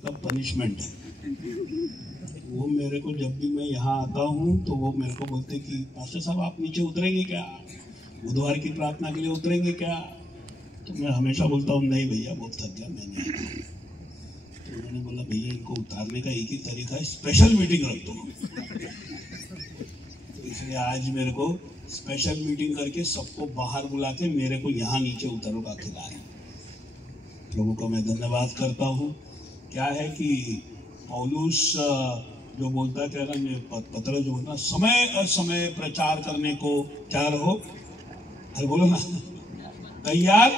का पनिशमेंट है। वो मेरे को जब भी मैं यहाँ आता हूँ तो वो मेरे को बोलते कि पास्टर साहब आप नीचे उतरेंगे क्या, बुधवार की प्रार्थना के लिए उतरेंगे क्या? तो मैं हमेशा बोलता हूँ नहीं भैया, बहुत थक गया मैं नहीं। तो उन्होंने बोला भैया इनको उतारने का एक ही तरीका है, स्पेशल मीटिंग रख दो। तो इसलिए आज मेरे को स्पेशल मीटिंग करके सबको बाहर बुला के मेरे को यहाँ नीचे उतरो का खिलाया। प्रभु को मैं धन्यवाद करता हूँ। क्या है कि पौलुस जो बोलता है, कह रहा है पत्र जो बोलता, समय असमय प्रचार करने को क्या रहो, अरे बोलो ना, तैयार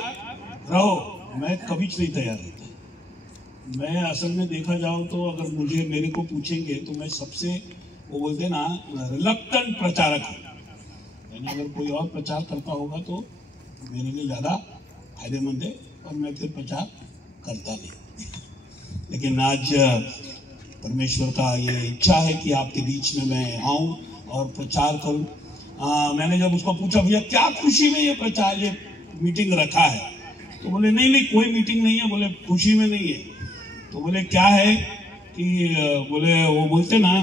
रहो। मैं कभी नहीं तैयार रहता। मैं असल में देखा जाओ तो अगर मुझे मेरे को पूछेंगे तो मैं सबसे, वो बोलते ना, रिलक्टेंट प्रचारक हूँ। यानी अगर कोई और प्रचार करता होगा तो मेरे लिए ज्यादा फायदेमंद है, और मैं फिर प्रचार करता नहीं। लेकिन आज परमेश्वर का ये इच्छा है कि आपके बीच में मैं आऊं और प्रचार करूं। मैंने जब उसको पूछा भैया क्या खुशी में ये प्रचार, ये मीटिंग रखा है, तो बोले नहीं कोई मीटिंग नहीं है। बोले खुशी में नहीं है? तो बोले क्या है कि बोले वो बोलते ना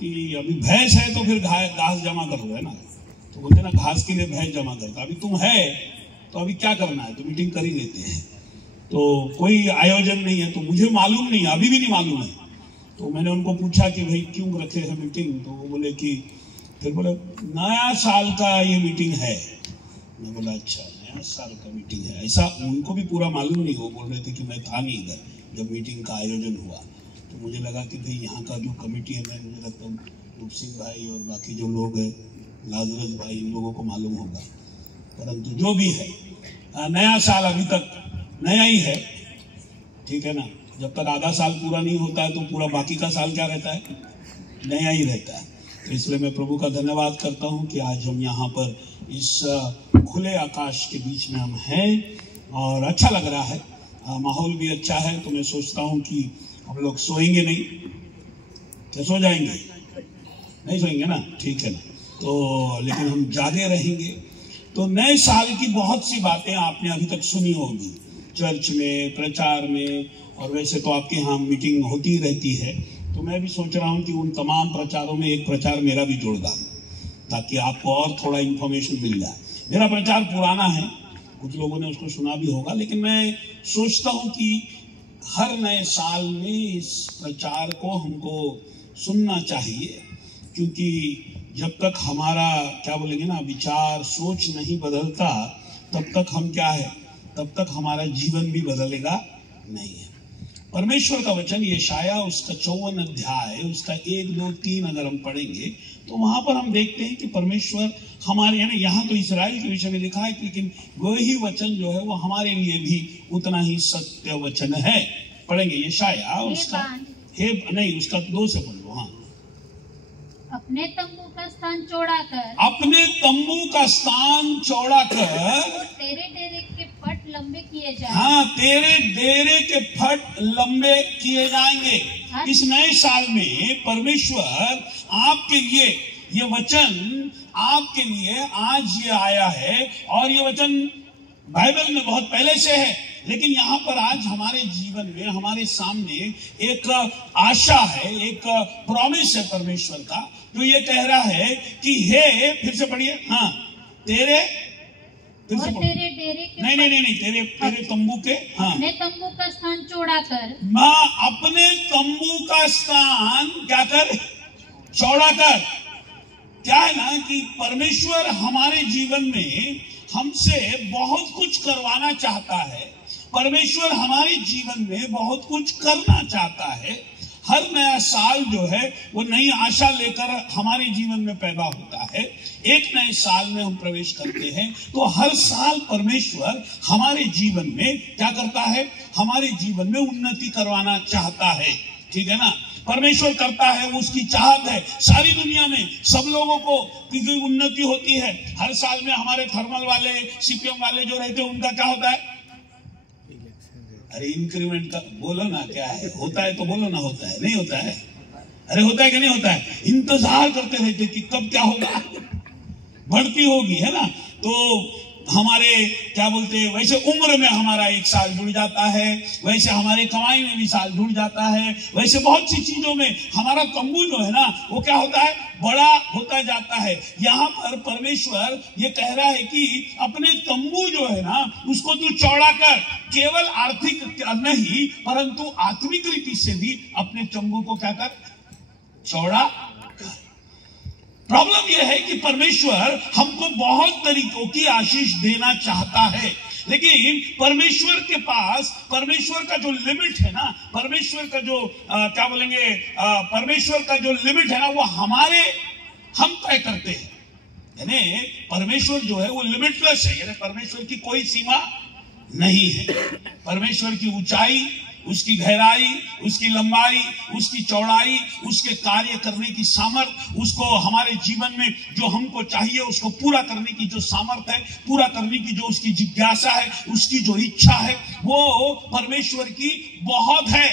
कि अभी भैंस है तो फिर घास जमा करो, है ना। तो बोलते ना घास के लिए भैंस जमा करता, अभी तुम है तो अभी क्या करना है, तो मीटिंग कर ही लेते हैं। तो कोई आयोजन नहीं है, तो मुझे मालूम नहीं, अभी भी नहीं मालूम है। तो मैंने उनको पूछा कि भाई क्यों रखे हैं मीटिंग, तो वो बोले कि, फिर बोले नया साल का ये मीटिंग है। मैं बोला अच्छा नया साल का मीटिंग है, ऐसा उनको भी पूरा मालूम नहीं। वो बोल रहे थे कि मैं था नहीं इधर जब मीटिंग का आयोजन हुआ। तो मुझे लगा कि भाई यहाँ का जो कमेटी है, मैं मुझे लगता है रूप सिंह भाई और बाकी जो लोग हैं, लाजरस भाई, इन लोगों को मालूम होगा। परंतु जो भी है, नया साल अभी तक नया ही है, ठीक है ना। जब तक आधा साल पूरा नहीं होता है तो पूरा बाकी का साल क्या रहता है, नया ही रहता है। तो इसलिए मैं प्रभु का धन्यवाद करता हूं कि आज हम यहाँ पर इस खुले आकाश के बीच में हम हैं और अच्छा लग रहा है, माहौल भी अच्छा है। तो मैं सोचता हूं कि हम लोग सोएंगे नहीं, क्या सो जाएंगे? नहीं सोएंगे ना, ठीक है ना। तो लेकिन हम जागे रहेंगे। तो नए साल की बहुत सी बातें आपने अभी तक सुनी होगी चर्च में, प्रचार में, और वैसे तो आपके यहाँ मीटिंग होती रहती है। तो मैं भी सोच रहा हूँ कि उन तमाम प्रचारों में एक प्रचार मेरा भी जोड़ दूं, ताकि आपको और थोड़ा इंफॉर्मेशन मिल जाए। मेरा प्रचार पुराना है, कुछ लोगों ने उसको सुना भी होगा, लेकिन मैं सोचता हूँ कि हर नए साल में इस प्रचार को हमको सुनना चाहिए, क्योंकि जब तक हमारा क्या बोलेंगे ना विचार सोच नहीं बदलता, तब तक हम क्या है, तब तक हमारा जीवन भी बदलेगा नहीं है। परमेश्वर का वचन यशाया उसका 54 अध्याय उसका 1, 2, 3 अगर हम पढ़ेंगे तो वहां पर हम देखते हैं कि परमेश्वर हमारे, यानी यहाँ तो इस्राएल के विषय में लिखा है, लेकिन वही वचन जो है वो हमारे लिए भी उतना ही सत्य वचन है। पढ़ेंगे यशाया उसका नहीं उसका 2 से पढ़ लो। हाँ, अपने तंबू का स्थान चौड़ा कर, अपने तंबू का स्थान चौड़ा कर, तेरे डेरे के फट लंबे किए जाएंगे। हाँ, तेरे डेरे के फट लंबे किए जाएंगे। इस नए साल में परमेश्वर आपके लिए ये वचन आपके लिए आज ये आया है, और ये वचन बाइबल में बहुत पहले से है, लेकिन यहाँ पर आज हमारे जीवन में हमारे सामने एक आशा है, एक प्रॉमिस है परमेश्वर का, जो ये कह रहा है कि हे, फिर से पढ़िए, हाँ, तेरे फिर से तेरे डेरे के नहीं तेरे तंबू के, हाँ, अपने तंबू का स्थान चौड़ा कर, माँ अपने तंबू का स्थान क्या कर, चौड़ा कर। क्या है ना कि परमेश्वर हमारे जीवन में हमसे बहुत कुछ करवाना चाहता है, परमेश्वर हमारे जीवन में बहुत कुछ करना चाहता है। हर नया साल जो है वो नई आशा लेकर हमारे जीवन में पैदा होता है। एक नए साल में हम प्रवेश करते हैं तो हर साल परमेश्वर हमारे जीवन में क्या करता है, हमारे जीवन में उन्नति करवाना चाहता है, ठीक है ना। परमेश्वर करता है, वो उसकी चाहत है सारी दुनिया में सब लोगों को क्योंकि उन्नति होती है। हर साल में हमारे थर्मल वाले, सीपीएम वाले जो रहते हैं उनका क्या होता है, अरे इंक्रीमेंट का बोलो ना, क्या है, होता है तो बोलो ना, होता है नहीं होता है, अरे होता है कि नहीं होता है, इंतजार करते रहते कि कब क्या होगा, बढ़ती होगी, है ना। तो हमारे क्या बोलते हैं, वैसे उम्र में हमारा 1 साल जुड़ जाता है, वैसे हमारे कमाई में भी साल जुड़ जाता है, वैसे बहुत सी चीजों में हमारा तंबू जो है ना वो क्या होता है, बड़ा होता जाता है। यहाँ पर परमेश्वर ये कह रहा है कि अपने तंबू जो है ना उसको तू चौड़ा कर, केवल आर्थिक नहीं परंतु आत्मिक रीति से भी अपने तंबू को क्या कर, चौड़ा कर। प्रॉब्लम यह है कि परमेश्वर हमको बहुत तरीकों की आशीष देना चाहता है, लेकिन परमेश्वर के पास परमेश्वर का जो लिमिट है ना, परमेश्वर का जो क्या बोलेंगे, परमेश्वर का जो लिमिट है ना वो हम तय करते हैं। यानी परमेश्वर जो है वो लिमिटलेस है, यानी परमेश्वर की कोई सीमा नहीं है। परमेश्वर की ऊंचाई, उसकी गहराई, उसकी लंबाई, उसकी चौड़ाई, उसके कार्य करने की सामर्थ, उसको हमारे जीवन में जो हमको चाहिए उसको पूरा करने की जो सामर्थ है, पूरा करने की जो उसकी जिज्ञासा है, उसकी जो इच्छा है, वो परमेश्वर की बहुत है।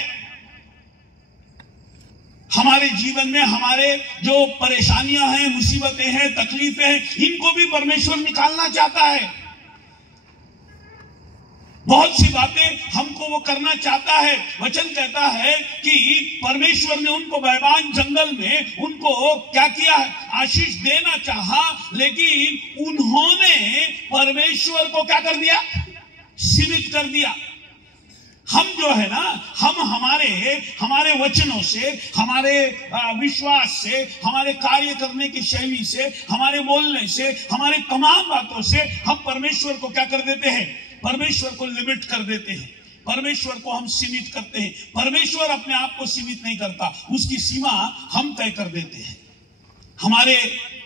हमारे जीवन में हमारे जो परेशानियां हैं, मुसीबतें हैं, तकलीफें हैं, इनको भी परमेश्वर निकालना चाहता है। बहुत सी बातें हमको वो करना चाहता है। वचन कहता है कि परमेश्वर ने उनको बैबान जंगल में उनको क्या किया, आशीष देना चाहा, लेकिन उन्होंने परमेश्वर को क्या कर दिया, सीमित कर दिया। हम जो है ना, हम हमारे वचनों से, हमारे विश्वास से, हमारे कार्य करने की शैली से, हमारे बोलने से, हमारे तमाम बातों से हम परमेश्वर को क्या कर देते हैं, परमेश्वर को लिमिट कर देते हैं, परमेश्वर को हम सीमित करते हैं। परमेश्वर अपने आप को सीमित नहीं करता, उसकी सीमा हम तय कर देते हैं। हमारे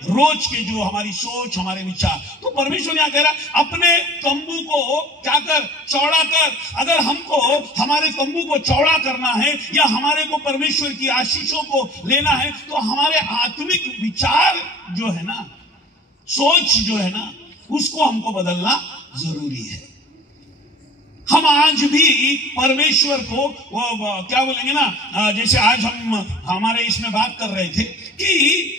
रोज के जो हमारी सोच, हमारे विचार, तो परमेश्वर यहाँ कह रहा अपने तंबू को क्या कर, चौड़ा कर। अगर हमको हमारे तंबू को चौड़ा करना है या हमारे को परमेश्वर की आशीषों को लेना है, तो हमारे आत्मिक विचार जो है ना, सोच जो है ना, उसको हमको बदलना जरूरी है। हम आज भी परमेश्वर को वो क्या बोलेंगे ना, जैसे आज हम हमारे इसमें बात कर रहे थे कि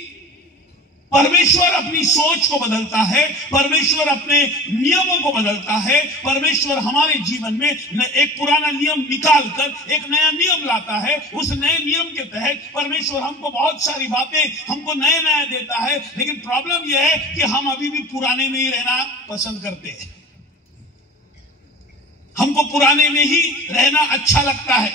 परमेश्वर अपनी सोच को बदलता है, परमेश्वर अपने नियमों को बदलता है। परमेश्वर हमारे जीवन में एक पुराना नियम निकालकर एक नया नियम लाता है। उस नए नियम के तहत परमेश्वर हमको बहुत सारी बातें हमको नया देता है, लेकिन प्रॉब्लम यह है कि हम अभी भी पुराने में ही रहना पसंद करते हैं। हमको पुराने में ही रहना अच्छा लगता है।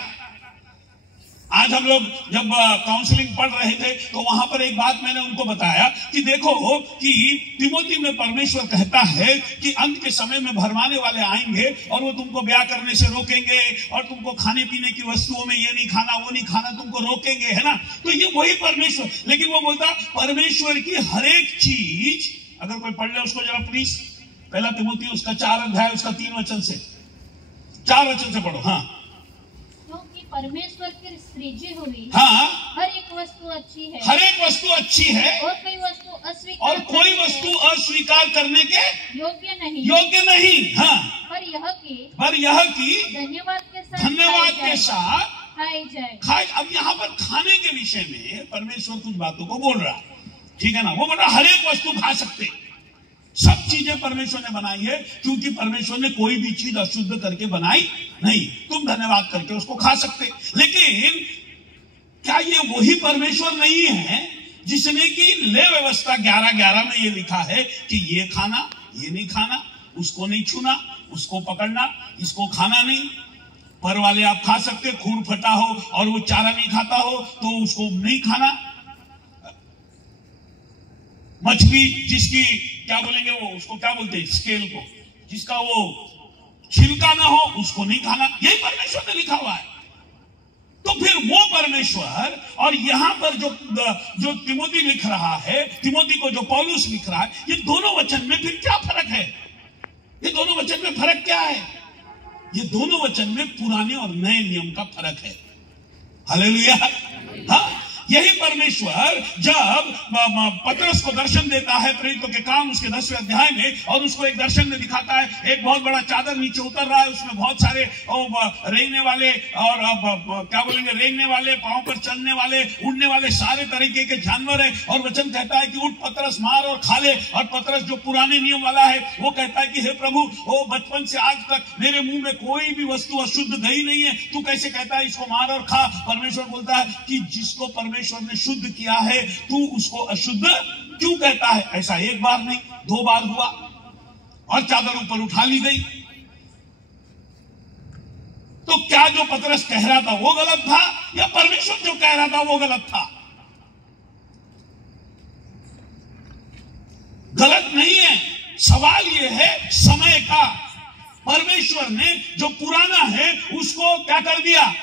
आज हम लोग जब काउंसलिंग पढ़ रहे थे तो वहां पर एक बात मैंने उनको बताया कि देखो कि तिमोथी में परमेश्वर कहता है कि अंत के समय में भरमाने वाले आएंगे और वो तुमको ब्याह करने से रोकेंगे और तुमको खाने पीने की वस्तुओं में ये नहीं खाना, वो नहीं खाना, तुमको रोकेंगे, है ना। तो ये वही परमेश्वर, लेकिन वो बोलता परमेश्वर की हर एक चीज, अगर कोई पढ़ ले उसको जरा प्लीज, पहला तिमोथी उसका 4 अध्याय उसका 3 वचन से 4 वचन से पढ़ो। हाँ, परमेश्वर की सृजी हुई हर एक वस्तु अच्छी है, हर एक वस्तु अच्छी है, और कोई वस्तु अस्वीकार करने के योग्य नहीं। हाँ, पर यह कि धन्यवाद के साथ खाए। अब यहाँ पर खाने के विषय में परमेश्वर कुछ बातों को बोल रहा है, ठीक है ना। वो बोल रहा हर एक वस्तु खा सकते, सब चीजें परमेश्वर ने बनाई है, क्योंकि परमेश्वर ने कोई भी चीज अशुद्ध करके बनाई नहीं। तुम धन्यवाद करके उसको खा सकते, लेकिन क्या ये वही परमेश्वर नहीं है जिसने की ले व्यवस्था 11:11 में ये लिखा है कि ये खाना, ये नहीं खाना, उसको नहीं छूना, उसको पकड़ना, इसको खाना नहीं। पर वाले आप खा सकते, खून फटा हो और वो चारा नहीं खाता हो तो उसको नहीं खाना। मछली जिसकी क्या बोलेंगे, वो उसको क्या बोलते हैं, स्केल को, जिसका वो छिलका ना हो उसको नहीं खाना। यही परमेश्वर ने लिखा हुआ है। तो फिर वो परमेश्वर और यहां पर जो तिमोथी लिख रहा है, तिमोथी को जो पौलुस लिख रहा है, ये दोनों वचन में फिर क्या फर्क है? ये दोनों वचन में फर्क क्या है? ये दोनों वचन में पुराने और नए नियम का फर्क है। हालेलुया। हाँ, यही परमेश्वर जब पतरस को दर्शन देता है प्रेरितों के काम उसके 10वें अध्याय में, और उसको एक दर्शन में दिखाता है एक बहुत बड़ा चादर नीचे उतर रहा है, उसमें बहुत सारे रेंगने वाले और क्या बोलेंगे रेंगने वाले, पांव पर चलने वाले, उड़ने वाले सारे तरीके के जानवर है। और वचन कहता है कि उठ पतरस, मार और खा ले। और पतरस जो पुराने नियम वाला है वो कहता है कि हे प्रभु, वो बचपन से आज तक मेरे मुंह में कोई भी वस्तु अशुद्ध गई नहीं है, तू कैसे कहता है इसको मार और खा। परमेश्वर बोलता है कि जिसको परमेश्वर ने शुद्ध किया है तू उसको अशुद्ध क्यों कहता है। ऐसा एक बार नहीं 2 बार हुआ और चादर ऊपर उठा ली गई। तो क्या जो पतरस कह रहा था वो गलत था, या परमेश्वर जो कह रहा था वो गलत था? गलत नहीं है। सवाल ये है समय का। परमेश्वर ने जो पुराना है उसको क्या कर दिया,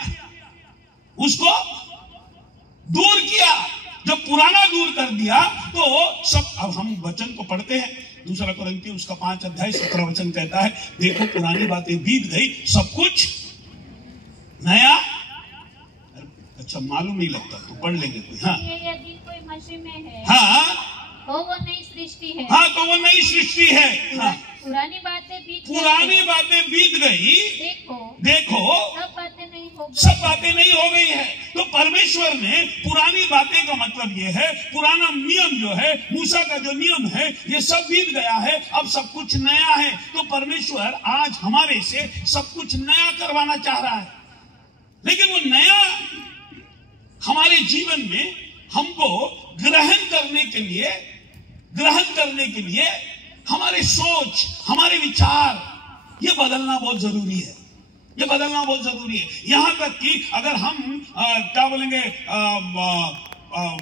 उसको दूर किया। जब पुराना दूर कर दिया तो सब, अब हम वचन को पढ़ते हैं, 2 कोरिन्थियों उसका 5 अध्याय 17 वचन कहता है, देखो पुरानी बातें बीत गई, सब कुछ नया। अच्छा मालूम नहीं लगता तो पढ़ लेंगे कोई। हाँ, यदि कोई मसीह में है, हाँ तो वो नई सृष्टि है। हाँ, तो वो नई सृष्टि है। हाँ, पुरानी बातें बीत गई, देखो सब बातें नहीं हो गई, सब बातें नहीं हो गई है। तो परमेश्वर ने पुरानी बातें का मतलब ये है, पुराना नियम जो है, मूसा का जो नियम है, ये सब बीत गया है, अब सब कुछ नया है। तो परमेश्वर आज हमारे से सब कुछ नया करवाना चाह रहा है, लेकिन वो नया हमारे जीवन में हमको ग्रहण करने के लिए हमारे सोच, हमारे विचार, ये बदलना बहुत जरूरी है। ये बदलना बहुत जरूरी है। यहां तक कि अगर हम क्या बोलेंगे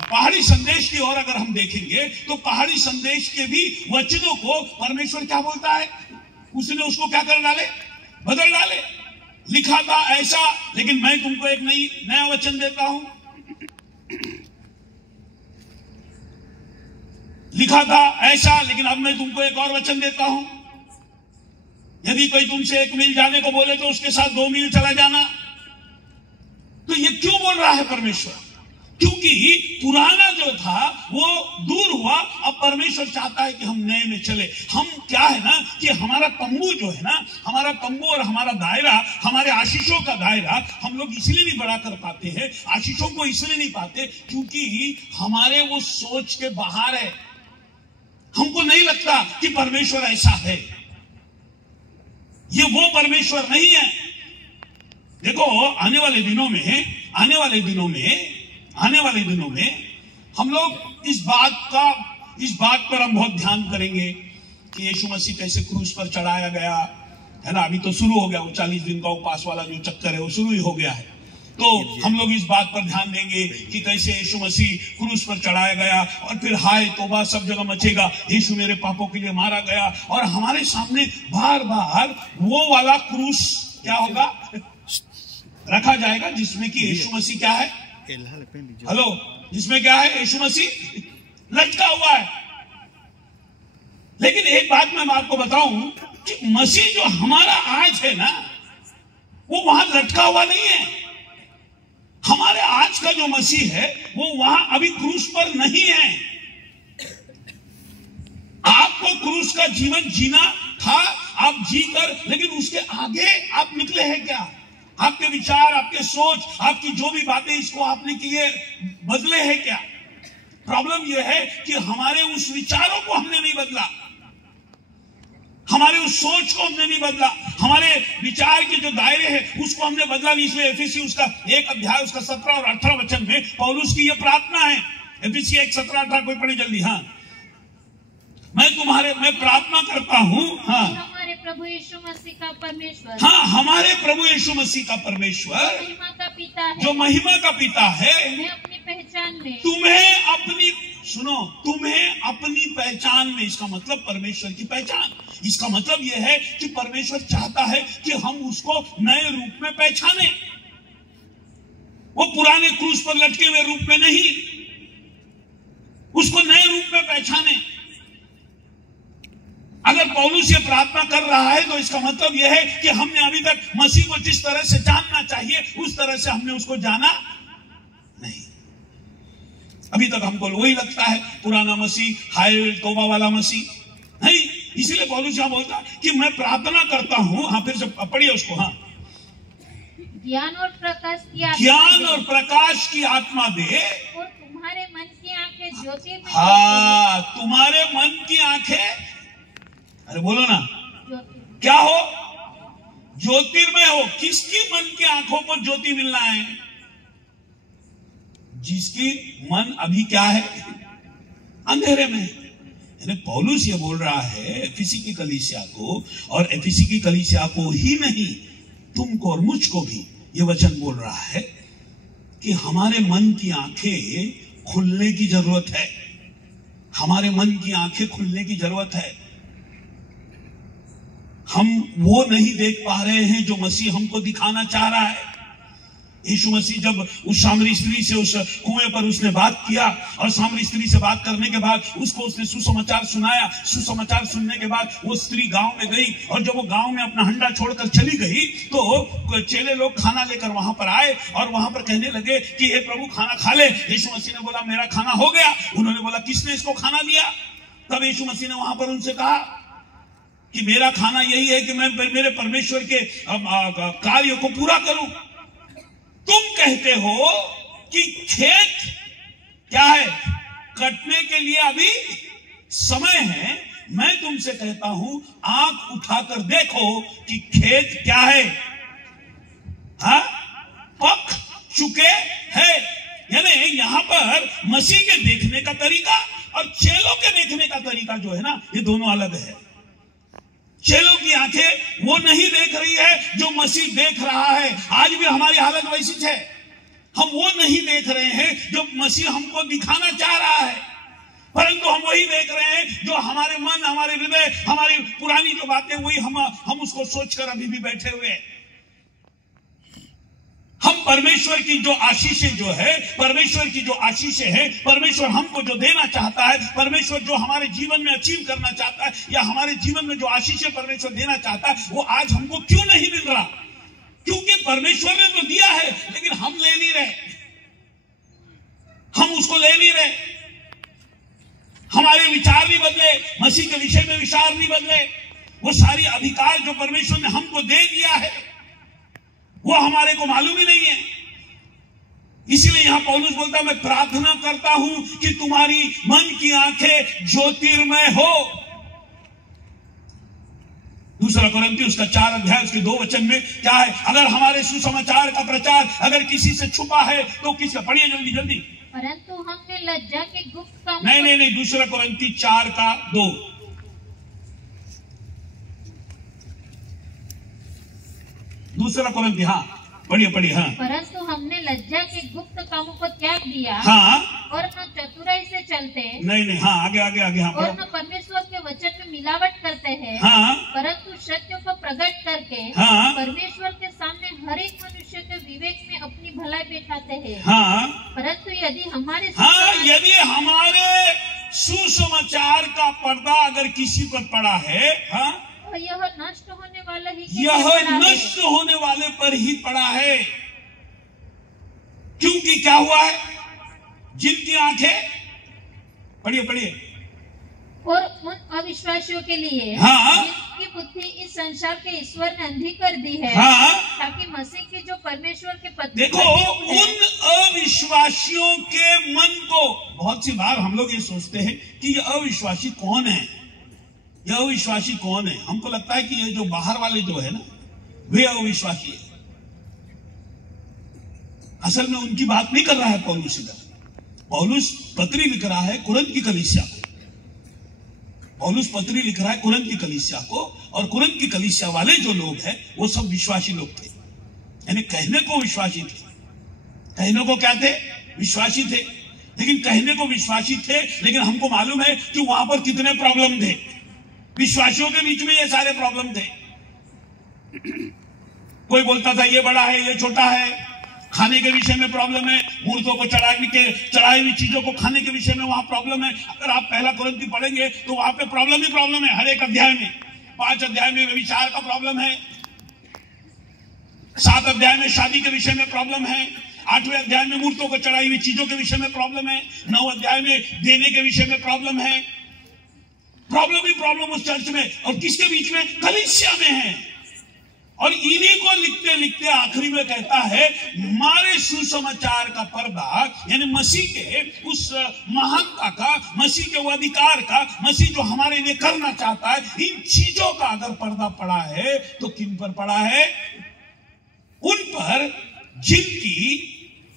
पहाड़ी संदेश की ओर अगर हम देखेंगे तो पहाड़ी संदेश के भी वचनों को परमेश्वर क्या बोलता है, उसने उसको क्या कर डाले, बदल डाले। लिखा था ऐसा, लेकिन मैं तुमको एक नया वचन देता हूं। लिखा था ऐसा, लेकिन अब मैं तुमको एक और वचन देता हूं। यदि कोई तुमसे 1 मील जाने को बोले तो उसके साथ 2 मील चला जाना। तो ये क्यों बोल रहा है परमेश्वर? क्योंकि पुराना जो था वो दूर हुआ, अब परमेश्वर चाहता है कि हम नए में चले। हम क्या है ना कि हमारा तंबू जो है ना, हमारा तंबू और हमारा दायरा, हमारे आशीषों का दायरा हम लोग इसलिए नहीं बड़ा कर पाते हैं, आशीषों को इसलिए नहीं पाते क्योंकि हमारे वो सोच के बाहर है। हमको नहीं लगता कि परमेश्वर ऐसा है, ये वो परमेश्वर नहीं है। देखो आने वाले दिनों में हम लोग इस बात पर हम बहुत ध्यान करेंगे कि यीशु मसीह कैसे क्रूस पर चढ़ाया गया है ना। अभी तो शुरू हो गया वो 40 दिन का उपवास वाला जो चक्कर है वो शुरू ही हो गया है। तो हम लोग इस बात पर ध्यान देंगे कि कैसे यीशु मसीह क्रूस पर चढ़ाया गया, और फिर हाय तौबा सब जगह मचेगा, यीशु मेरे पापों के लिए मारा गया। और हमारे सामने बार बार वो वाला क्रूस क्या होगा, रखा जाएगा जिसमें कि यीशु मसीह क्या है, हेलो, जिसमें क्या है, यीशु मसीह लटका हुआ है। लेकिन एक बात मैं आपको बताऊं कि मसीह जो हमारा आज है ना, वो वहां लटका हुआ नहीं है। हमारे आज का जो मसीह है वो वहां अभी क्रूस पर नहीं है। आपको क्रूस का जीवन जीना था, आप जीकर, लेकिन उसके आगे आप निकले हैं क्या? आपके विचार, आपके सोच, आपकी जो भी बातें, इसको आपने किए बदले हैं क्या? प्रॉब्लम यह है कि हमारे उस विचारों को हमने नहीं बदला, हमारे उस सोच को हमने नहीं बदला, हमारे विचार के जो दायरे हैं उसको हमने बदला नहीं। इसलिए एफएसी उसका 1 अध्याय उसका 17 और 18 वचन में पौलुस की यह प्रार्थना है। एफएसी 1:17-18 कोई पढ़े जल्दी। हाँ, मैं प्रार्थना करता हूँ, हाँ, हमारे प्रभु यीशु मसीह का परमेश्वर, हाँ, हमारे प्रभु यीशु मसीह का परमेश्वर महिमा का पिता है, जो महिमा का पिता है, तुम्हें अपनी पहचान में, तुम्हें अपनी पहचान में। इसका मतलब परमेश्वर की पहचान, इसका मतलब यह है कि परमेश्वर चाहता है कि हम उसको नए रूप में पहचाने, वो पुराने क्रूस पर लटके हुए रूप में नहीं, उसको नए रूप में पहचाने। अगर पौलुस ये प्रार्थना कर रहा है तो इसका मतलब यह है कि हमने अभी तक मसीह को जिस तरह से जानना चाहिए उस तरह से हमने उसको जाना नहीं। अभी तक हमको वही लगता है, पुराना मसीह, हाय तौबा वाला मसीह नहीं। इसलिए पौलुस यहाँ बोलता कि मैं प्रार्थना करता हूँ। हाँ, फिर से पढ़िए उसको। हाँ, ज्ञान और प्रकाश की आत्मा दे और तुम्हारे मन की आंखें ज्योतिर्मय। हाँ, तुम्हारे मन की आंखें, अरे बोलो ना, क्या हो? ज्योतिर्मय हो। किसकी मन की आंखों को ज्योति मिलना है? जिसकी मन अभी क्या है? अंधेरे में। यानी पौलुस ये बोल रहा है एफिसी की कलीसिया को, और एफिसी की कलीसिया को ही नहीं, तुमको और मुझको भी ये वचन बोल रहा है कि हमारे मन की आंखें खुलने की जरूरत है। हमारे मन की आंखें खुलने की जरूरत है। हम वो नहीं देख पा रहे हैं जो मसीह हमको दिखाना चाह रहा है। यीशु मसीह जब उस सामरी स्त्री से उस कुएं पर उसने बात किया, और सामरी स्त्री से बात करने के बाद उसको उसने सुसमाचार सुनाया। सुसमाचार सुनने के बाद वो स्त्री गांव में गई, और जब वो गांव में अपना हंडा छोड़कर चली गई तो चेले लोग खाना लेकर वहां पर आए, और वहां पर कहने लगे कि हे प्रभु खाना खा ले। यीशु मसीह ने बोला मेरा खाना हो गया। उन्होंने बोला किसने इसको खाना दिया? तब यीशु मसीह ने वहां पर उनसे कहा कि मेरा खाना यही है कि मैं मेरे परमेश्वर के कार्य को पूरा करूं। तुम कहते हो कि खेत क्या है? कटने के लिए अभी समय है। मैं तुमसे कहता हूं आंख उठाकर देखो कि खेत क्या है, हाँ, पक चुके हैं। यानी यहां पर मसीह के देखने का तरीका और चेलों के देखने का तरीका जो है ना, ये दोनों अलग है। चेलों की आंखें वो नहीं देख रही है जो मसीह देख रहा है। आज भी हमारी हालत वैसी है। हम वो नहीं देख रहे हैं जो मसीह हमको दिखाना चाह रहा है, परंतु हम वही देख रहे हैं जो हमारे मन, हमारे हृदय, हमारी पुरानी जो बातें वही हम उसको सोचकर अभी भी बैठे हुए हैं। हम परमेश्वर की जो आशीषें जो है, परमेश्वर की जो आशीषें हैं, परमेश्वर हमको जो देना चाहता है, परमेश्वर जो हमारे जीवन में अचीव करना चाहता है, या हमारे जीवन में जो आशीषें परमेश्वर देना चाहता है, वो आज हमको क्यों नहीं मिल रहा? क्योंकि परमेश्वर ने तो दिया है, लेकिन हम ले नहीं रहे, हम उसको ले नहीं रहे। हमारे विचार नहीं बदले, मसीह के विषय में विचार नहीं बदले। वो सारी अधिकार जो परमेश्वर ने हमको दे दिया है वो हमारे को मालूम ही नहीं है। इसीलिए यहां पौलुस बोलता है मैं प्रार्थना करता हूं कि तुम्हारी मन की आंखें ज्योतिर्मय हो। दूसरा कोरिन्थियों उसका 4 अध्याय उसके 2 वचन में क्या है? अगर हमारे सुसमाचार का प्रचार अगर किसी से छुपा है तो किसका? पढ़िए जल्दी जल्दी। परंतु हमने लज्जा के गुप्त काम नहीं, दूसरा कोरिन्थियों 4 का 2। दूसरा कोरिन्थियों, हाँ पढ़िए। हाँ, परंतु हमने लज्जा के गुप्त कामों को त्याग दिया, हाँ, और न चतुराई से चलते, नहीं, हाँ आगे, हाँ, और न परमेश्वर के वचन में मिलावट करते हैं, हाँ, परंतु सत्य को प्रकट करके, हाँ, परमेश्वर के सामने हर एक मनुष्य के विवेक में अपनी भलाई बैठाते हैं। हाँ, परंतु यदि हमारे सुसमाचार का पर्दा अगर किसी पर पड़ा है, हाँ, यह नष्ट होने वाला ही, यह नष्ट होने वाले पर ही पड़ा है। क्योंकि क्या हुआ है? जिनकी आंखें, पढ़िए, और उन अविश्वासियों के लिए, हाँ, जिनकी बुद्धि इस संसार के ईश्वर ने अंधी कर दी है, हाँ, ताकि मसीह की जो परमेश्वर के पद, देखो उन अविश्वासियों के मन को, बहुत सी बार हम लोग ये सोचते हैं कि ये अविश्वासी कौन है, यह अविश्वासी कौन है? हमको लगता है कि ये जो बाहर वाले जो है ना, वे अविश्वासी है। असल में उनकी बात नहीं कर रहा है पौलुस इधर। पौलुस पत्री लिख रहा है कुरिन्थ की कलीसिया को। पौलुस पत्री लिख रहा है कुरिन्थ की कलीसिया को, और कुरिन्थ की कलीसिया वाले जो लोग हैं वो सब विश्वासी लोग थे। यानी कहने को विश्वासी थे, कहने को क्या थे? विश्वासी थे। लेकिन कहने को विश्वासी थे, लेकिन हमको मालूम है कि वहां पर कितने प्रॉब्लम थे। विश्वासियों के बीच में ये सारे प्रॉब्लम थे। कोई बोलता था ये बड़ा है, ये छोटा है। खाने के विषय में प्रॉब्लम है, मूर्तों को चढ़ाई हुई चीजों को खाने के विषय में वहां प्रॉब्लम है। अगर आप पहला कुरिन्थी पढ़ेंगे तो वहां पे प्रॉब्लम ही प्रॉब्लम है। हर एक अध्याय में, 5 अध्याय में व्यभिचार का प्रॉब्लम है, 7 अध्याय में शादी के विषय में प्रॉब्लम है, 8वें अध्याय में मूर्तों को चढ़ाई हुई चीजों के विषय में प्रॉब्लम है, 9 अध्याय में देने के विषय में प्रॉब्लम है। प्रॉब्लम ही प्रॉब्लम उस चर्च में, और किसके बीच में? कलीसिया में है। और इन्हीं को लिखते लिखते आखिरी में कहता है, हमारे सुसमाचार का पर्दा, यानी मसीह के उस महानता का, मसीह के वो अधिकार का, मसीह जो हमारे लिए करना चाहता है, इन चीजों का अगर पर्दा पड़ा है तो किन पर पड़ा है? उन पर जिनकी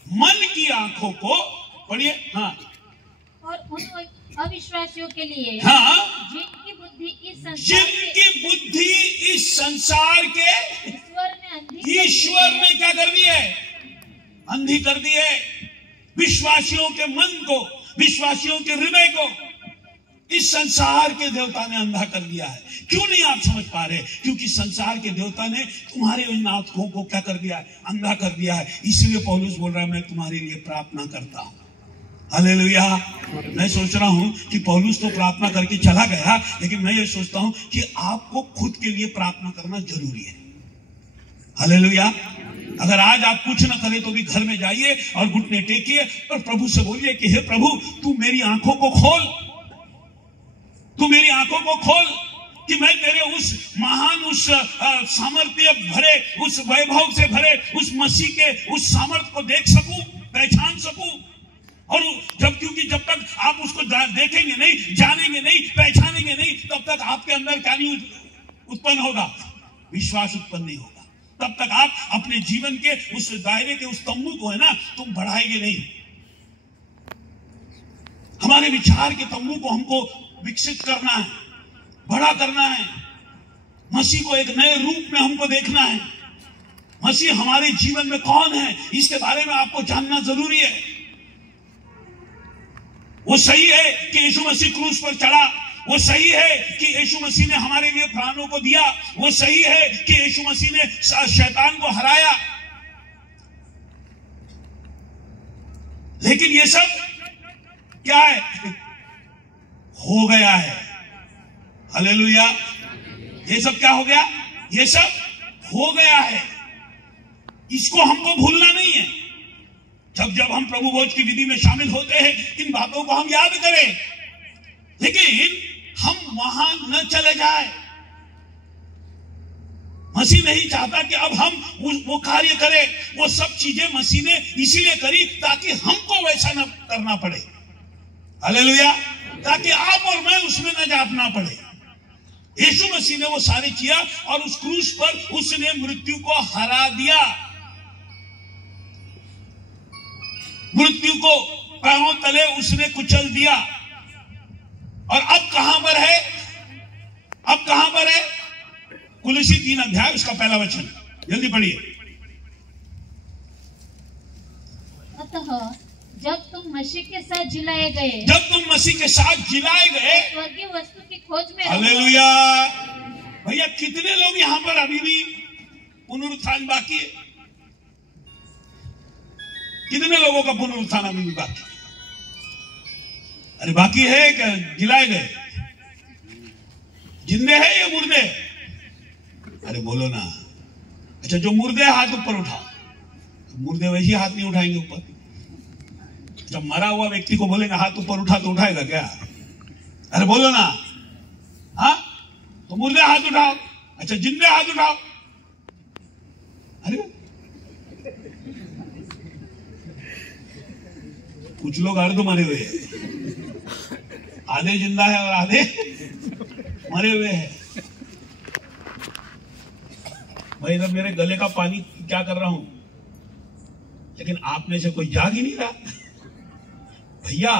मन की आंखों को, पढ़िए, हाँ, और उन अविश्वासियों के लिए, हाँ, जिनकी बुद्धि इस संसार के ईश्वर ने क्या कर दी है? अंधी कर दी है। विश्वासियों के मन को, विश्वासियों के हृदय को इस संसार के देवता ने अंधा कर दिया है। क्यों नहीं आप समझ पा रहे? क्योंकि संसार के देवता ने तुम्हारे उन आंखों को क्या कर दिया है? अंधा कर दिया है। इसलिए पौलुस बोल रहा है, मैं तुम्हारे लिए प्रार्थना करता हूं। हालेलुया। मैं सोच रहा हूं कि पौलुस तो प्रार्थना करके चला गया, लेकिन मैं ये सोचता हूं कि आपको खुद के लिए प्रार्थना करना जरूरी है। हालेलुया। अगर आज आप कुछ ना करें तो भी घर में जाइए और घुटने टेकिए और प्रभु से बोलिए कि हे प्रभु, तू मेरी आंखों को खोल, तू मेरी आंखों को खोल कि मैं तेरे उस महान, उस सामर्थ्य भरे, उस वैभव से भरे उस मसीह के उस सामर्थ्य को देख सकूं, पहचान सकूं। और क्योंकि जब तक आप उसको देखेंगे नहीं, जानेंगे नहीं, पहचानेंगे नहीं, तब तक आपके अंदर क्या नहीं उत्पन्न होगा? विश्वास उत्पन्न नहीं होगा। तब तक आप अपने जीवन के उस दायरे के उस तंबू को है ना, तुम बढ़ाएंगे नहीं। हमारे विचार के तंबू को हमको विकसित करना है, बड़ा करना है। मसीह को एक नए रूप में हमको देखना है। मसीह हमारे जीवन में कौन है, इसके बारे में आपको जानना जरूरी है। वो सही है कि यीशु मसीह क्रूस पर चढ़ा, वो सही है कि यीशु मसीह ने हमारे लिए प्राणों को दिया, वो सही है कि यीशु मसीह ने शैतान को हराया, लेकिन ये सब क्या है? हो गया है। हालेलुया। ये सब क्या हो गया? ये सब हो गया है। इसको हमको भूलना नहीं है। जब जब हम प्रभु भोज की विधि में शामिल होते हैं, इन बातों को हम याद करें, लेकिन हम वहां न चले जाए। मसीह नहीं चाहता कि अब हम वो कार्य करें। वो सब चीजें मसीह ने इसीलिए करी ताकि हमको वैसा न करना पड़े। हालेलुया। ताकि आप और मैं उसमें न जाना पड़े। यीशु मसीह ने वो सारे किया और उस क्रूस पर उसने मृत्यु को हरा दिया। मृत्यु को पैरों तले उसने कुचल दिया। और अब कहां पर है? अब कहां पर है? कुलुसी 3 अध्याय उसका पहला वचन, जल्दी पढ़िए। अतः जब तुम मसीह के साथ जिलाए गए, जब तुम मसीह के साथ जिलाए गए, स्वर्गीय वस्तु की खोज में। हालेलुया। भैया कितने लोग यहां पर अभी भी पुनरुत्थान बाकी है? कितने लोगों का पुनरुत्थान अभी भी बाकी? अरे बाकी है क्या? जिलाए गए? जिंदे है या मुर्दे? अरे बोलो ना। अच्छा, जो मुर्दे हाथ ऊपर उठाओ। मुर्दे वैसे हाथ नहीं उठाएंगे ऊपर। जब मरा हुआ व्यक्ति को बोलेंगे हाथ ऊपर उठा तो उठाएगा क्या? अरे बोलो ना। हाँ, तो मुर्दे हाथ उठाओ। अच्छा, जिंदे हाथ उठाओ। अरे कुछ लोग अर्ध मरे हुए हैं, आधे जिंदा है और आधे मरे हुए हैं। भाई इधर मेरे गले का पानी क्या कर रहा हूं, लेकिन आप में से कोई जाग ही नहीं रहा। भैया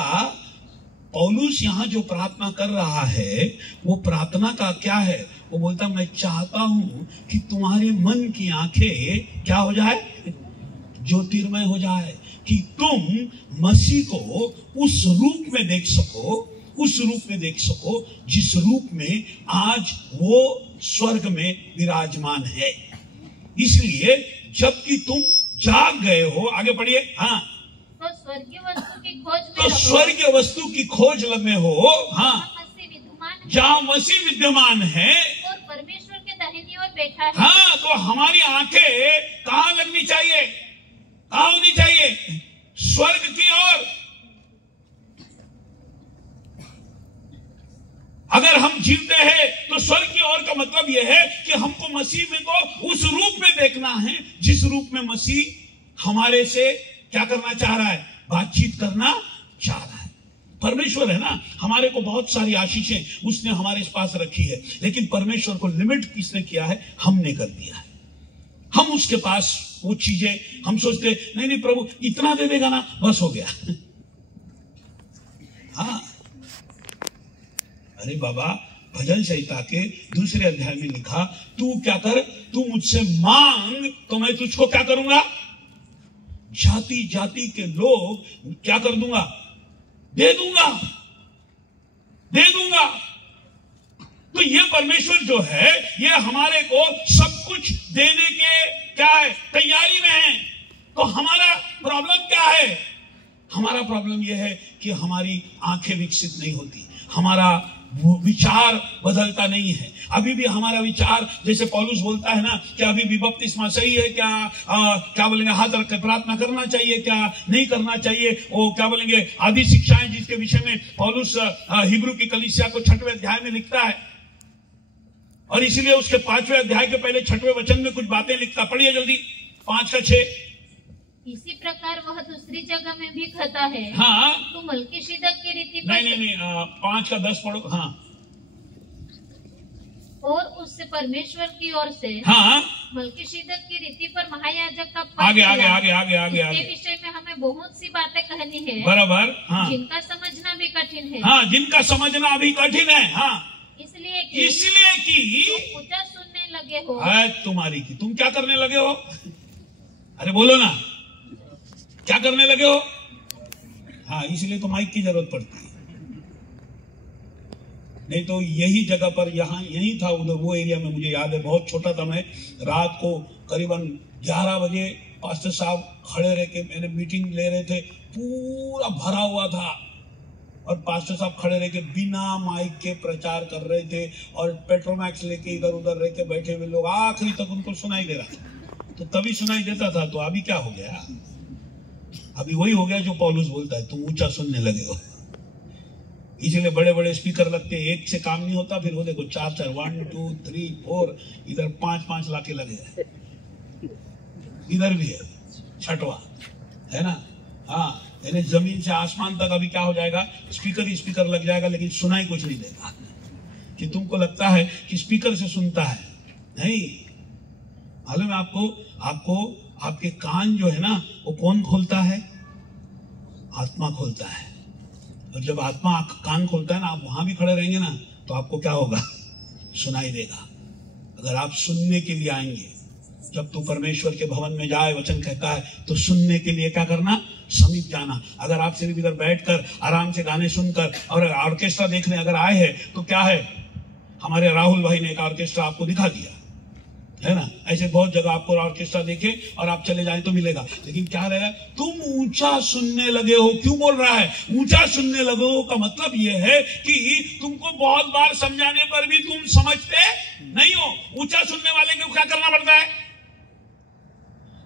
पौलुस यहां जो प्रार्थना कर रहा है, वो प्रार्थना का क्या है? वो बोलता मैं चाहता हूं कि तुम्हारे मन की आंखें क्या हो जाए? ज्योतिर्मय हो जाए, कि तुम मसीह को उस रूप में देख सको, उस रूप में देख सको जिस रूप में आज वो स्वर्ग में विराजमान है। इसलिए जबकि तुम जाग गए हो, आगे पढ़िए। हाँ, तो स्वर्गीय वस्तु की खोज में, तो स्वर्गीय वस्तु की खोज में हो। हाँ, जहाँ मसीह विद्यमान है और परमेश्वर के दाहिनी ओर बैठा है। हाँ, तो हमारी आंखें कहाँ लगनी चाहिए? कहाँ होनी चाहिए? स्वर्ग की ओर। अगर हम जीते हैं तो स्वर्ग की ओर का मतलब यह है कि हमको मसीह में को उस रूप में देखना है जिस रूप में मसीह हमारे से क्या करना चाह रहा है? बातचीत करना चाह रहा है। परमेश्वर है ना, हमारे को बहुत सारी आशीषें उसने हमारे पास रखी है, लेकिन परमेश्वर को लिमिट किसने किया है? हमने कर दिया है। हम उसके पास वो चीजें हम सोचते नहीं प्रभु इतना दे देगा ना, बस हो गया। हाँ, अरे बाबा, भजन संहिता के 2 अध्याय में लिखा, तू क्या कर, तू मुझसे मांग तो मैं तुझको क्या करूंगा? जाति जाति के लोग क्या कर दूंगा? दे दूंगा, दे दूंगा। तो ये परमेश्वर जो है ये हमारे को सब कुछ देने के क्या है? तैयारी में है। तो हमारा प्रॉब्लम क्या है? हमारा प्रॉब्लम यह है कि हमारी आंखें विकसित नहीं होती, हमारा विचार बदलता नहीं है। अभी भी हमारा विचार, जैसे पौलुस बोलता है ना कि अभी भी बपतिस्मा सही है क्या, क्या बोलेंगे, हाथ रख कर प्रार्थना करना चाहिए क्या, नहीं करना चाहिए, वो क्या बोलेंगे, आदि शिक्षाएं जिसके विषय में पौलुस हिब्रू की कलीसिया को 6वें अध्याय में लिखता है, और इसीलिए उसके 5वें अध्याय के पहले 6वें वचन में कुछ बातें लिखता। पढ़िए जल्दी, 5:6। इसी प्रकार वह दूसरी जगह में भी कहता है, हाँ, तू मलकीसिदक की रीति पर नहीं 5:10 पढ़ो। हाँ, और उससे परमेश्वर की ओर से हाँ, मलकीसिदक की रीति पर महायाजक का आगे आगे आगे आगे आगे आगे इसके विषय में हमें बहुत सी बातें कहनी है, बराबर। हाँ, जिनका समझना भी कठिन है। हाँ, जिनका समझना भी कठिन है। हाँ, इसलिए कि तुम ऊंचा सुनने लगे हो। तुम्हारी की तुम क्या करने लगे हो? अरे बोलो ना, क्या करने लगे हो? हाँ, इसलिए तो माइक की जरूरत पड़ती है, नहीं तो यही जगह पर यही था उधर वो एरिया में। मुझे याद है, बहुत छोटा था मैं, रात को करीबन 11 बजे पास्टर साहब खड़े रह के मैंने मीटिंग ले रहे थे, पूरा भरा हुआ था, और पास्टर साहब खड़े रह के बिना माइक के प्रचार कर रहे थे, और पेट्रोमैक्स लेके इधर उधर रह के बैठे हुए लोग, आखिरी तक उनको सुनाई दे रहा था। तो तभी सुनाई देता था, तो अभी क्या हो गया? अभी वही हो गया जो पौलुस बोलता है, तुम ऊंचा सुनने लगे हो। इसलिए बड़े बड़े स्पीकर लगते, एक से काम नहीं होता, फिर वो देखो 4-4, 1, 2, 3, 4, इधर 5-5 लाके लगे हैं, इधर भी है 6वां, है ना। हाँ, यानी जमीन से आसमान तक अभी क्या हो जाएगा? स्पीकर ही स्पीकर लग जाएगा, लेकिन सुनाई कुछ नहीं देगा। कि तुमको लगता है कि स्पीकर से सुनता है, नहीं। मालूम है आपको आपके कान जो है ना, वो कौन खोलता है? आत्मा खोलता है। और जब आत्मा कान खोलता है ना, आप वहां भी खड़े रहेंगे ना, तो आपको क्या होगा? सुनाई देगा। अगर आप सुनने के लिए आएंगे, जब तू परमेश्वर के भवन में जाए, वचन कहता है, तो सुनने के लिए क्या करना? समीप जाना। अगर आप सिर्फ इधर बैठकर आराम से गाने सुनकर और ऑर्केस्ट्रा देखने अगर आए हैं, तो क्या है, हमारे राहुल भाई ने एक ऑर्केस्ट्रा आपको दिखा दिया, है ना। ऐसे बहुत जगह आपको ऑर्केस्ट्रा देखे और आप चले जाएं तो मिलेगा, लेकिन क्या रहेगा? तुम ऊंचा सुनने लगे हो। क्यों बोल रहा है ऊंचा सुनने लगे हो? का मतलब यह है कि तुमको बहुत बार समझाने पर भी तुम समझते नहीं हो। ऊंचा सुनने वाले को क्या करना पड़ता है?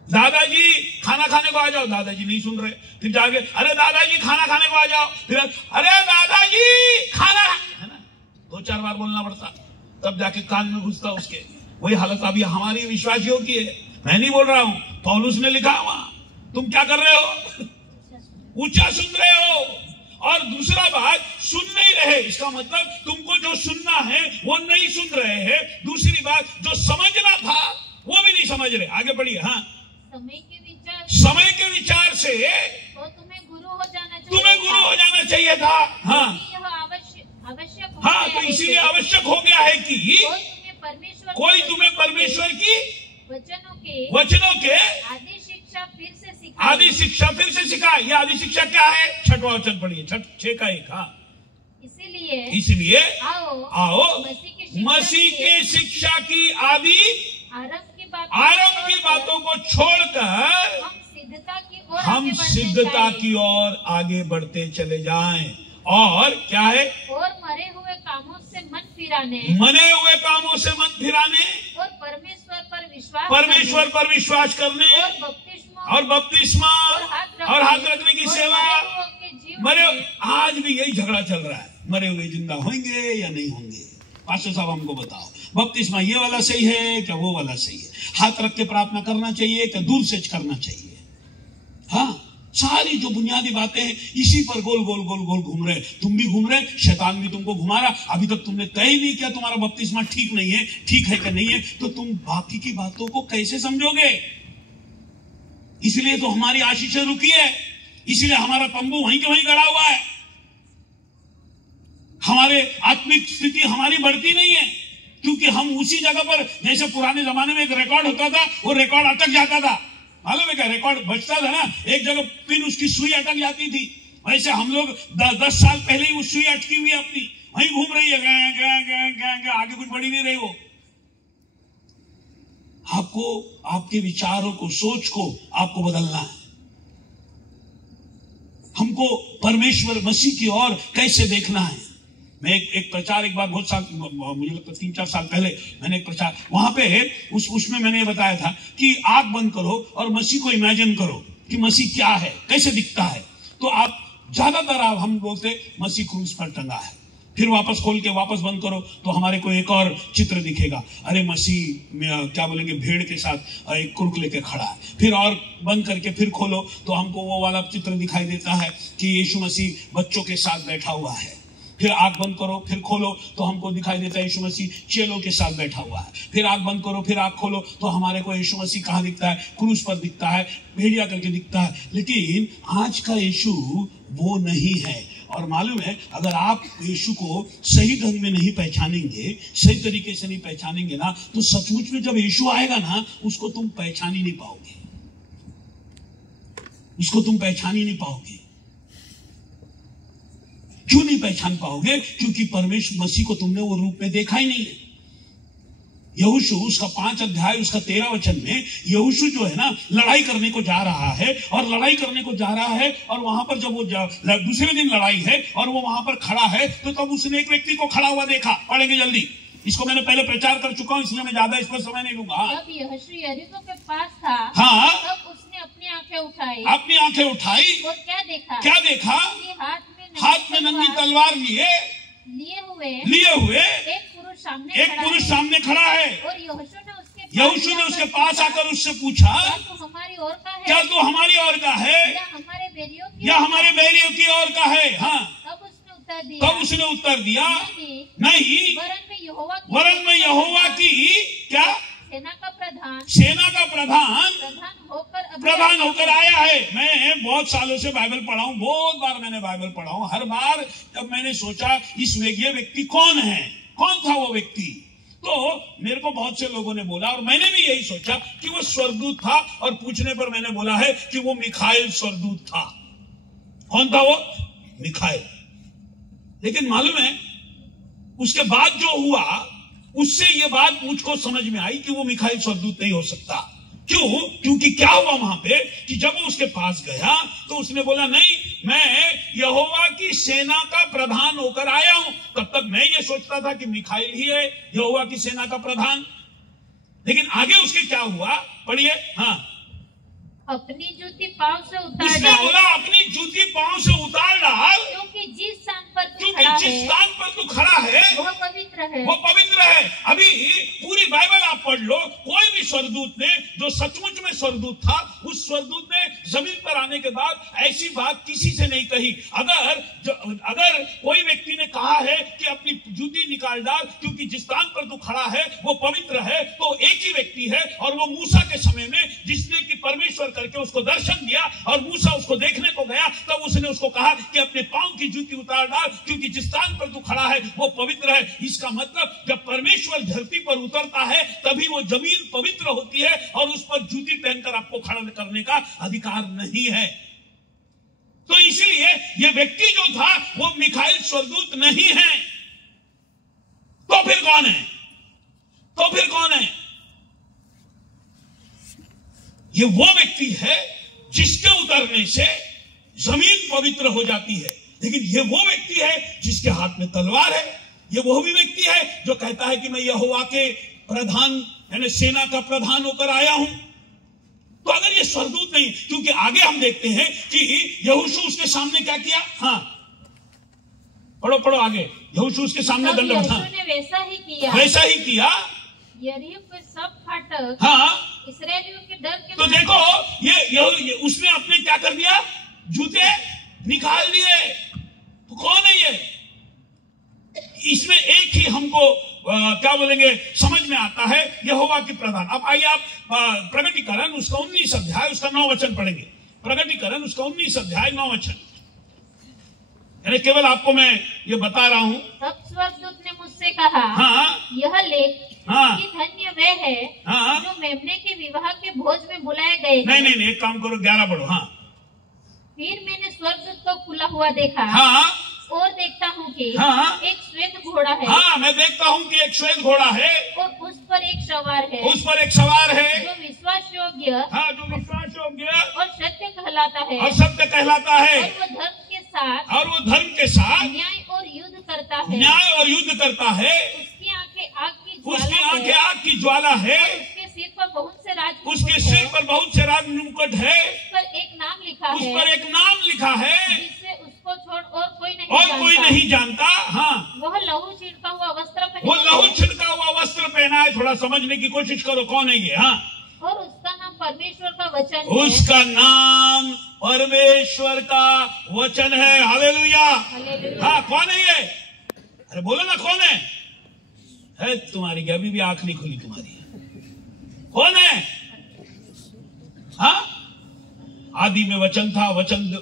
दादाजी खाना खाने को आ जाओ, दादाजी नहीं सुन रहे, फिर जाके अरे दादाजी खाना खाने को आ जाओ, फिर अरे दादाजी खाना, है ना। 2-4 बार बोलना पड़ता, तब जाके कान में घुसता उसके। वही हालत अभी हमारी विश्वासियों की है। मैं नहीं बोल रहा हूं, पौलुस ने लिखा वहां। तुम क्या कर रहे हो? ऊंचा सुन रहे हो। और दूसरा बात, सुन नहीं रहे, इसका मतलब तुमको जो सुनना है वो नहीं सुन रहे हैं। दूसरी बात, जो समझना था वो भी नहीं समझ रहे। आगे बढ़िए। हाँ, समय के विचार से तो तुम्हें गुरु हो जाना चाहिए था। हाँ, आवश्यक। हाँ, तो इसीलिए आवश्यक हो गया है कि कोई तुम्हें परमेश्वर की वचनों के आदि शिक्षा फिर से सिखाए। ये आदि शिक्षा क्या है? 6वां वचन पढ़िए, 6 का 1। हाँ, इसलिए आओ मसीह के शिक्षा की आदि आरंभ की बातों को छोड़कर हम सिद्धता की ओर आगे बढ़ते चले जाएं। और क्या है? और मरे हुए कामों से मन फिराने और परमेश्वर पर विश्वास करने और बपतिस्मा और हाथ रखने की सेवा। मरे आज भी यही झगड़ा चल रहा है, मरे हुए जिंदा होंगे या नहीं होंगे। पास्टर साहब हमको बताओ, बपतिस्मा ये वाला सही है क्या वो वाला सही है? हाथ रख के प्रार्थना करना चाहिए क्या दूर से करना चाहिए? हाँ, सारी जो बुनियादी बातें हैं इसी पर गोल गोल गोल गोल घूम रहे। तुम भी घूम रहे, शैतान भी तुमको घुमा रहा। अभी तक तुमने तय नहीं किया तुम्हारा बपतिस्मा ठीक नहीं है, ठीक है कि नहीं है, तो तुम बाकी की बातों को कैसे समझोगे? इसलिए तो हमारी आशीषें रुकी है, इसलिए हमारा तंबू वहीं के वहीं गड़ा हुआ है। हमारे आत्मिक स्थिति हमारी बढ़ती नहीं है, क्योंकि हम उसी जगह पर, जैसे पुराने जमाने में एक रिकॉर्ड होता था, वो रिकॉर्ड अटक जाता था। मालूम है क्या? रिकॉर्ड बचता था ना, एक जगह पिन उसकी सुई अटक जाती थी। वैसे हम लोग 10 साल पहले ही वो सुई अटकी हुई अपनी वहीं घूम रही है, आगे कुछ बढ़ी नहीं रही वो। आपको आपके विचारों को, सोच को आपको बदलना है। हमको परमेश्वर मसीह की ओर कैसे देखना है। मैं एक प्रचार एक बार बहुत साल, मुझे लगता 3-4 साल पहले मैंने एक प्रचार वहां पे उसमें मैंने ये बताया था कि आंख बंद करो और मसीह को इमेजिन करो कि मसीह क्या है, कैसे दिखता है। तो आप ज्यादातर हम बोलते मसीह क्रूस पर टंगा है, फिर वापस खोल के वापस बंद करो तो हमारे को एक और चित्र दिखेगा। अरे मसीह क्या बोलेंगे, भेड़ के साथ एक क्रूक लेके खड़ा है। फिर और बंद करके फिर खोलो तो हमको वो वाला चित्र दिखाई देता है कि यीशु मसीह बच्चों के साथ बैठा हुआ है। फिर आंख बंद करो फिर खोलो तो हमको दिखाई देता है यीशु मसीह चेलों के साथ बैठा हुआ है। फिर आंख बंद करो फिर आंख खोलो तो हमारे को यीशु मसीह कहाँ दिखता है? क्रूस पर दिखता है, भेड़िया करके दिखता है। लेकिन आज का यीशु वो नहीं है। और मालूम है, अगर आप यीशु को सही ढंग में नहीं पहचानेंगे, सही तरीके से नहीं पहचानेंगे ना, तो सचमुच में जब यीशु आएगा ना, उसको तुम पहचान ही नहीं पाओगे, उसको तुम पहचान ही नहीं पाओगे। क्यों नहीं पहचान पाओगे? क्योंकि परमेश्वर मसीह को तुमने वो रूप में देखा ही नहीं है। यहोशू उसका 5 अध्याय उसका 13 वचन में यहोशू जो है ना, लड़ाई करने को जा रहा है और लड़ाई करने को जा रहा है, और वहां पर जब वो दूसरे दिन लड़ाई है और वो वहां पर खड़ा है, तो तब उसने एक व्यक्ति को खड़ा हुआ देखा। पढ़ेंगे जल्दी, इसको मैंने पहले प्रचार कर चुका हूं, इसलिए मैं ज्यादा इस पर समय नहीं लूंगा। जब यहोशू यरीको के पास था, हाँ, तब उसने अपनी आंखें उठाई और क्या देखा? हाथ में नंगी तलवार लिए हुए एक पुरुष सामने खड़ा है। और यहोशू ने उसके पास आकर उससे पूछा, क्या तू हमारी ओर का है या हमारे बैरियों की ओर का है? हाँ, तब उसने उत्तर दिया, नहीं, वरन में यहोवा की क्या सेना का प्रधान होकर आया है। मैं बहुत सालों से बाइबल पढ़ा हूं, बहुत बार मैंने बाइबल पढ़ा हूं। हर बार जब मैंने सोचा ये व्यक्ति कौन है, कौन था वो व्यक्ति, तो मेरे को बहुत से लोगों ने बोला, और मैंने भी यही सोचा कि वो स्वर्गदूत था, और पूछने पर मैंने बोला है कि वो मिखाइल स्वर्गदूत था। कौन था वो? मिखाइल। लेकिन मालूम है, उसके बाद जो हुआ उससे ये बात मुझको समझ में आई कि वो मिखाइल स्वर्गदूत नहीं हो सकता। क्यों? क्योंकि क्या हुआ वहां पे कि जब वो उसके पास गया तो उसने बोला, नहीं, मैं यहोवा की सेना का प्रधान होकर आया हूं। तब तक मैं ये सोचता था कि मिखाइल ही है यहोवा की सेना का प्रधान। लेकिन आगे उसके क्या हुआ, पढ़िए। हाँ, अपनी जूती पांव से उतार उसने बोला, अपनी जूती पांव से उतार डाल, क्योंकि जिस स्थान पर तू खड़ा है वो पवित्र है। अभी पूरी बाइबल आप पढ़ लो, कोई भी स्वर्गदूत ने जो सचमुच में स्वर्गदूत था, उस स्वर्गदूत ने जमीन पर आने के बाद ऐसी बात किसी से नहीं कही। अगर कोई व्यक्ति ने कहा है कि अपनी जूती निकाल डाल क्योंकि जिस स्थान पर तू खड़ा है वो पवित्र है, तो एक ही व्यक्ति है, और वो मूसा के समय में, जिसने कि परमेश्वर करके उसको दर्शन दिया और मूसा उसको देखने को गया, तब उसने उसको कहा कि अपने पांव की जूती उतार डाल क्योंकि जिस स्थान पर तू खड़ा है वो पवित्र है। इसका मतलब जब परमेश्वर धरती पर उतरता है तभी वो जमीन पवित्र होती है, और उस पर जूती पहनकर आपको खड़ा करने का अधिकार नहीं है। तो इसीलिए ये व्यक्ति जो था वो मिखाइल स्वर्गदूत नहीं है। तो फिर कौन है? ये वो व्यक्ति है जिसके उतरने से जमीन पवित्र हो जाती है। लेकिन ये वो व्यक्ति है जिसके हाथ में तलवार है। ये वो भी व्यक्ति है जो कहता है कि मैं यहोवा के प्रधान यानी सेना का प्रधान होकर आया हूं। तो अगर ये स्वर्गदूत नहीं, क्योंकि आगे हम देखते हैं कि यहोशू उसके सामने क्या किया। हाँ पढ़ो पढ़ो आगे। यहोशू उसके सामने दंडवत, ने वैसा ही किया, वैसा ही किया। यरीहो के सब फाटक हाँ इस्राएलियों के डर के तो देखो ये उसने अपने क्या कर दिया, जूते निकाल दिए। तो कौन है ये? इसमें एक ही हमको क्या बोलेंगे समझ में आता है, यहोवा के प्रधान। अब आइए आप प्रगटीकरण उसका 19 अध्याय उसका 9 वचन पढ़ेंगे। प्रगटीकरण उसका 19 अध्याय 9 वचन। यानी केवल आपको मैं ये बता रहा हूं। तब स्वर्गदूत ने मुझसे कहा, हाँ यह लेख हाँ कि धन्य वे है हाँ जो मेमने के विवाह के भोज में बुलाए गए। नहीं एक काम करो 11 पढ़ो। हाँ फिर मैंने स्वर्गदूत को खुला हुआ देखा, हाँ और देखता हूँ कि हाँ एक श्वेत घोड़ा है। हाँ मैं देखता हूँ कि एक श्वेत घोड़ा है, और उस पर एक सवार है, उस पर एक सवार है, जो विश्वास योग्य हाँ जो विश्वास योग्य और सत्य कहलाता है, और सत्य कहलाता है, और वो धर्म के साथ न्याय और युद्ध करता है। न्याय और युद्ध करता है। उसकी आंखें आग की उसकी ज्वाला आंखें है, आग की ज्वाला है। और उसके सिर पर बहुत से राजमुकुट उसके सिर पर बहुत से राजमुकुट है। उस पर एक नाम लिखा उस है, पर एक नाम लिखा है जिससे उसको छोड़ और कोई नहीं जानता। हाँ वह लहू छिड़का हुआ वस्त्र वो पहना लहू है, छिड़का हुआ वस्त्र पहना है। थोड़ा समझने की कोशिश करो कौन है ये। हाँ और उसका नाम परमेश्वर का वचन है। उसका नाम परमेश्वर का वचन है। हालेलुया। हाँ कौन है ये? अरे बोलो ना कौन है तुम्हारी अभी भी आंख नहीं खुली तुम्हारी। कौन है? हाँ आदि में वचन था,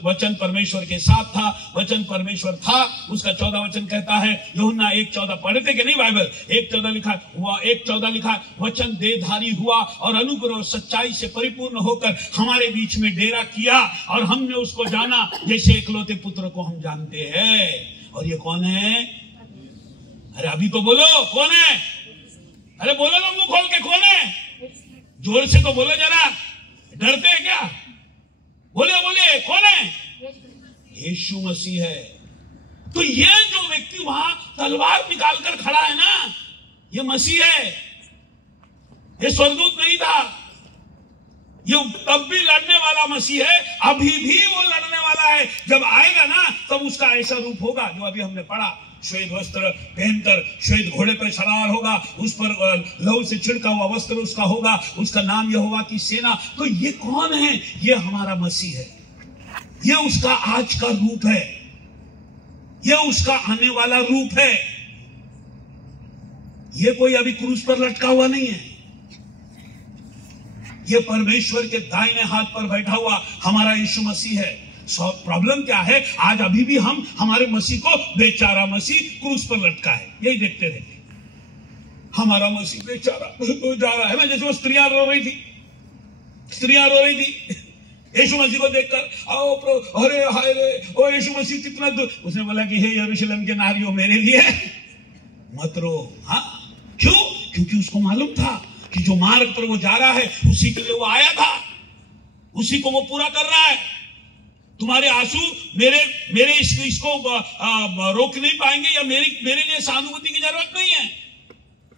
वचन परमेश्वर के साथ था, वचन परमेश्वर था। उसका 14 वचन कहता है, यूहन्ना 1:14 पढ़ते कि नहीं बाइबल? 1:14 लिखा हुआ, 1:14 लिखा, वचन देहधारी हुआ और अनुग्रह और सच्चाई से परिपूर्ण होकर हमारे बीच में डेरा किया, और हमने उसको जाना जैसे एकलौते पुत्र को हम जानते हैं। और ये कौन है? अरे अभी तो बोलो कौन है? अरे बोलो ना मुंह खोल के, कौन है? जोर से तो बोलो जरा, डरते हैं क्या? बोले बोले कौन है? यीशु मसीह है। तो ये जो व्यक्ति वहां तलवार निकालकर खड़ा है ना, ये मसीह है। ये स्वर्गदूत नहीं था। ये तब भी लड़ने वाला मसीह है, अभी भी वो लड़ने वाला है। जब आएगा ना तब उसका ऐसा रूप होगा जो अभी हमने पढ़ा, श्वेत वस्त्र पहनकर श्वेत घोड़े पर सवार होगा, उस पर लहू से छिड़का हुआ वस्त्र उसका होगा, उसका नाम यहोवा की सेना। तो ये कौन है? ये हमारा मसीह है। ये उसका आज का रूप है, ये उसका आने वाला रूप है। ये कोई अभी क्रूस पर लटका हुआ नहीं है। ये परमेश्वर के दाहिने हाथ पर बैठा हुआ हमारा यीशु मसीह है। प्रॉब्लम क्या है? आज अभी भी हम हमारे मसीह को बेचारा मसीह क्रूस पर लटका है, यही देखते रहते। हमारा मसीह बेचारा जा रहा है ना, जैसे वो स्त्रियां रो रही थी यीशु मसीह को देखकर, आओ अरे हाय रे, ओ यीशु मसीह कितना उसने बोला कि हे यरूशलेम के नारियों मेरे लिए मत रो। हाँ क्यों? क्योंकि उसको मालूम था कि जो मार्ग पर वो जा रहा है उसी के लिए वो आया था, उसी को वो पूरा कर रहा है। तुम्हारे आंसू मेरे इसको रोक नहीं पाएंगे, या मेरे लिए सहानुभूति की जरूरत नहीं है।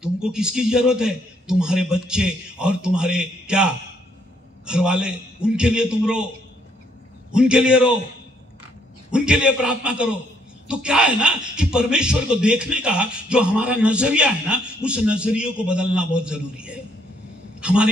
तुमको किसकी जरूरत है? तुम्हारे बच्चे और तुम्हारे क्या घर वाले, उनके लिए तुम रो, उनके लिए रो, उनके लिए प्रार्थना करो। तो क्या है ना कि परमेश्वर को देखने का जो हमारा नजरिया है ना, उस नजरिए को बदलना बहुत जरूरी है। हमारे